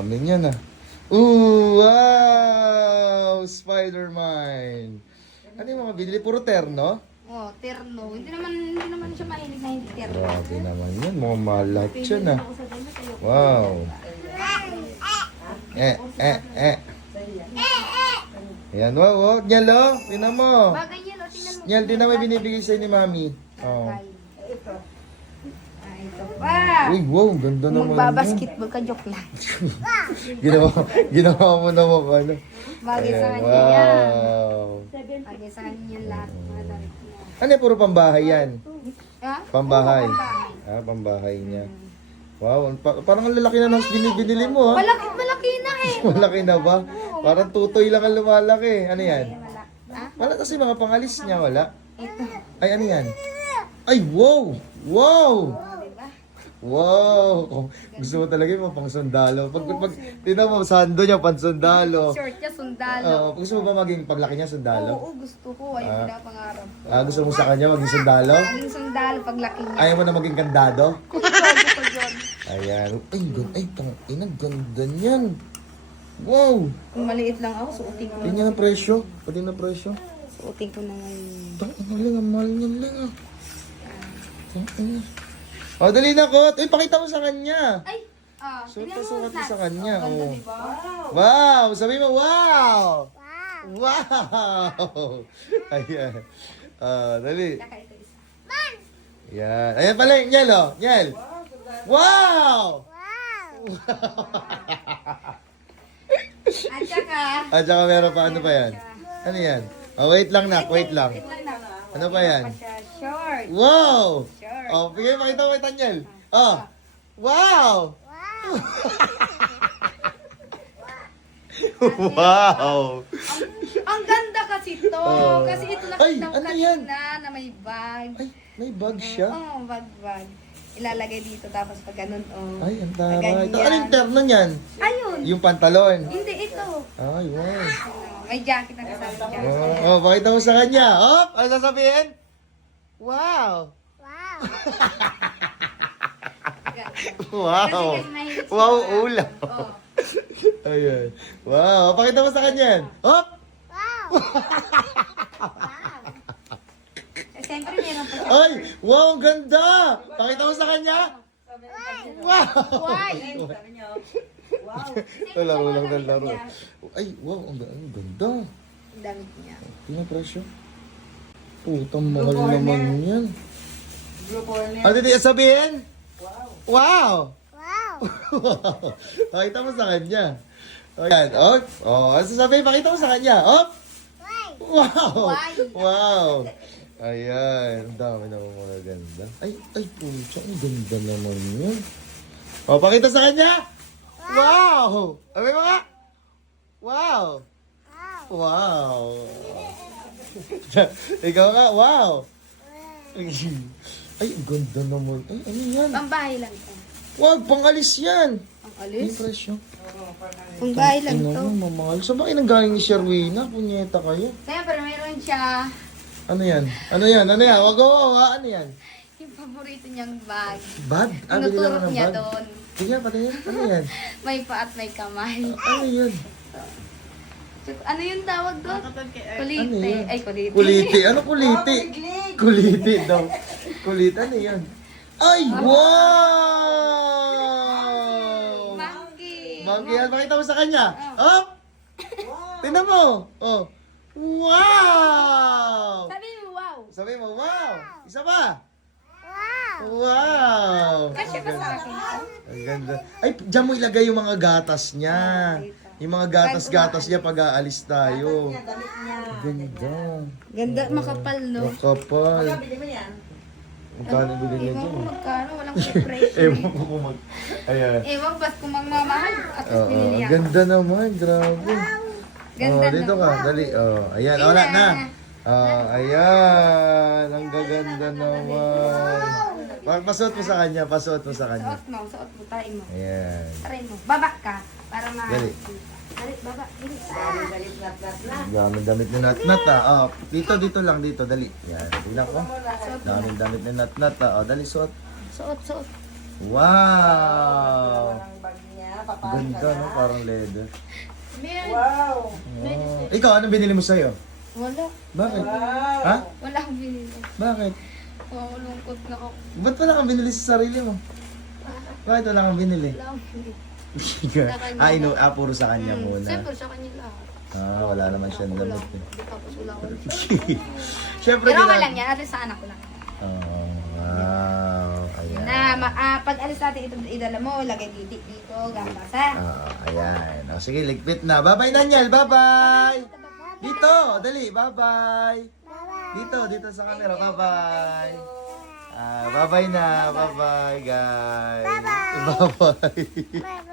Dami niyan ah. Ooh, wow! Spider-Man. Ano yung mga binili? Puro terno? Oh, terno. Hindi naman siya mahilig na hindi terno. Grabe naman yan. Mga mahal lahat yan ah. Wow. Ayan, wow, wow. Nyal, oh. Tingnan mo. Bagay niya, lo, tingnan mo. Nyal, din na may binibigay sa'yo ni Mami. Oh. Ito. Ito pa. Uy, wow. Ganda Kung naman. magbabasketball ka, joke lang. Ginawa mo na mo ano. Bagay sa Ayan, kanya yan. wow. Bagay sa kanya yan lahat. Mga damit niya. Ano yung puro pambahay yan? Ha? Pambahay. Oo, pambahay. Ah, pambahay niya. Wow, parang ang lalaki na ng binili mo ha. Malaki na eh. Malaki na ba? Parang tutoy lang ang lumalaki. Ano yan? Wala. Ha? Wala kasi mga pangalis niya, wala. Ito. Ay, ano yan? Ay, wow! Wow! Diba? Wow! Gusto mo talaga yung mga pang sundalo. Pag tinan mo, sando niya, pang sundalo. Short niya, sundalo. Gusto mo ba maging paglaki niya sundalo? Oo, gusto ko. Ayun na pangarap. Gusto mo sa kanya maging sundalo? Maging sundalo paglaki niya. Ayaw mo na maging kandado? Gusto ko dyan. Ayan. Ay, ay, tangina, ganda niyan. Wow! Kung maliit lang ako, suotin ko. Pati na presyo. Pati na presyo. Suotin ko na ngayon. Tangina lang, ang mahal niyan lang ah. Tangina. Oh, dali na, Kot. Uy, pakita mo sa kanya. Ay! Suot tignan na suot mo nuts. sa kanya. Ang ganda, Oh. diba? Wow! Sabi mo, wow! Wow! Ayan. Dali. Saka ito isa. Ayan. Ayan pala, Nyel, oh. Nyel. Wow! At saka, At saka meron pa, ano pa yan? Ano yan? Oh, wait lang, nak. Wait lang. Ano pa yan? pa siya short. Wow! Short. Oh, bigay pakita mo kay Tanyel. Oh. Wow! Wow! Ang ganda kasi to. Oh. Kasi ito Ay, nakita ko ano yan? kanina na may bag. Ay, may bag siya. Oo, bag. Ilalagay dito tapos pag ganun, oh. Ay, ang taray. Ganyan. Ito, anong terno niyan? Ayun. Yung pantalon. Hindi, ito. Ay, wow. May jacket na kasama dyan. Oh, pakita mo sa kanya. Oh, ano sasabihin? Wow! Wow! Kasi mahilig siya. Wow, ulam. Oh. Ayan. Wow, pakita mo sa kanya. Hop! Eh, siyempre meron pa siya. Ay! Wow, ang ganda! Pakita mo sa kanya. Wow! Why? Laro. Ay, wow, ang ganda. Ang damit niya. Tingnan presyo. Putang mahal naman yan. Ano din sabihin? Wow! Pakita mo sa kanya. Ayan, oh. Oh, ano sasabihin? Pakita mo sa kanya. Oh! Wow! Why? Wow! Ayan, ang dami naman mga ganda. Ay, pucha, ang ganda naman yun. Oh, pakita sa kanya. Wow! Sabi mo nga. Wow! Wow! Ikaw nga, wow! Ay, ang ganda naman. Ay, ano yan? Pambahay lang to. Wag, pangalis yan. Ang May alis? presyo. Pambahay lang Ano to. mo, mamahal. So, bakit nanggaling ni Sherwina? Punyeta kayo. Siyempre meron siya Ano yan? Ano yan? Ano yan? Wag wawa. Ano yan? yung paborito niyang bag. Bag? Ah, bili lang Tinuturo ng niya bag? doon. Sige, pati yan. Ano yan? May pa at may kamay. Ano yan? Ano yung tawag doon? Kulite. Ano yun? Ay, kulite. Kuliti. Ano kuliti? Kuliti daw. Kuliti. Ano yan? Ay, wow! Monkey. Monkey yan. Pakita mo sa kanya. Oh! Tingnan mo. Oh. Wow! Sabi mo, wow. Sabi mo, wow! Isa pa! Wow! Kasi pa sa akin. Ang ganda. Ay, diyan mo ilagay yung mga gatas niya. Yung mga gatas-gatas niya pag aalis tayo. Ganda. Ganda, makapal, no? Makapal. Magkano bili niya Ewan ko dyan? magkano, walang presyo. Ewan ko kung mag... Ayan. Ewan, basta kung magmamahal, at least binili ako. Ganda naman, grabe. Ganda Dito ka, naman. dali. Ayan, wala na. Ayan, ang gaganda naman. Pasuot mo sa kanya, pasuot mo sa kanya. Suot mo, try mo. Ayan. Try mo, baba ka, para ma... Dali. Dali, baba. Daming damit ni Natnat ah. Dito lang, dito, dali. Yan, tingnan ko. Daming damit ni Natnat ah. Dali, suot. Suot. Wow! Ganda, no? Parang leather. Wow! Oh. Ikaw, anong binili mo sa'yo? Wala. Bakit? Wow! Ha? Wala akong binili. Bakit? Lungkot na ako. Ba't wala kang binili sa sarili mo? Bakit wala kang binili? Wala akong binili. Puro sa kanya muna. Siyempre, sa kanya lahat. Wala naman siyang Wala. damit eh. Tapos wala akong Siyempre, Pero okay lang yan. At least sa anak ko lang. Wow. Ayan. Pag alis natin ito, idala mo, lagay dito, gatas ha. Ayan. O, sige, ligpit na. Bye-bye, Daniel. Bye-bye. Dito, dali. Bye-bye. Dito sa camera. Bye-bye. Bye-bye na. Bye-bye, guys. Bye-bye.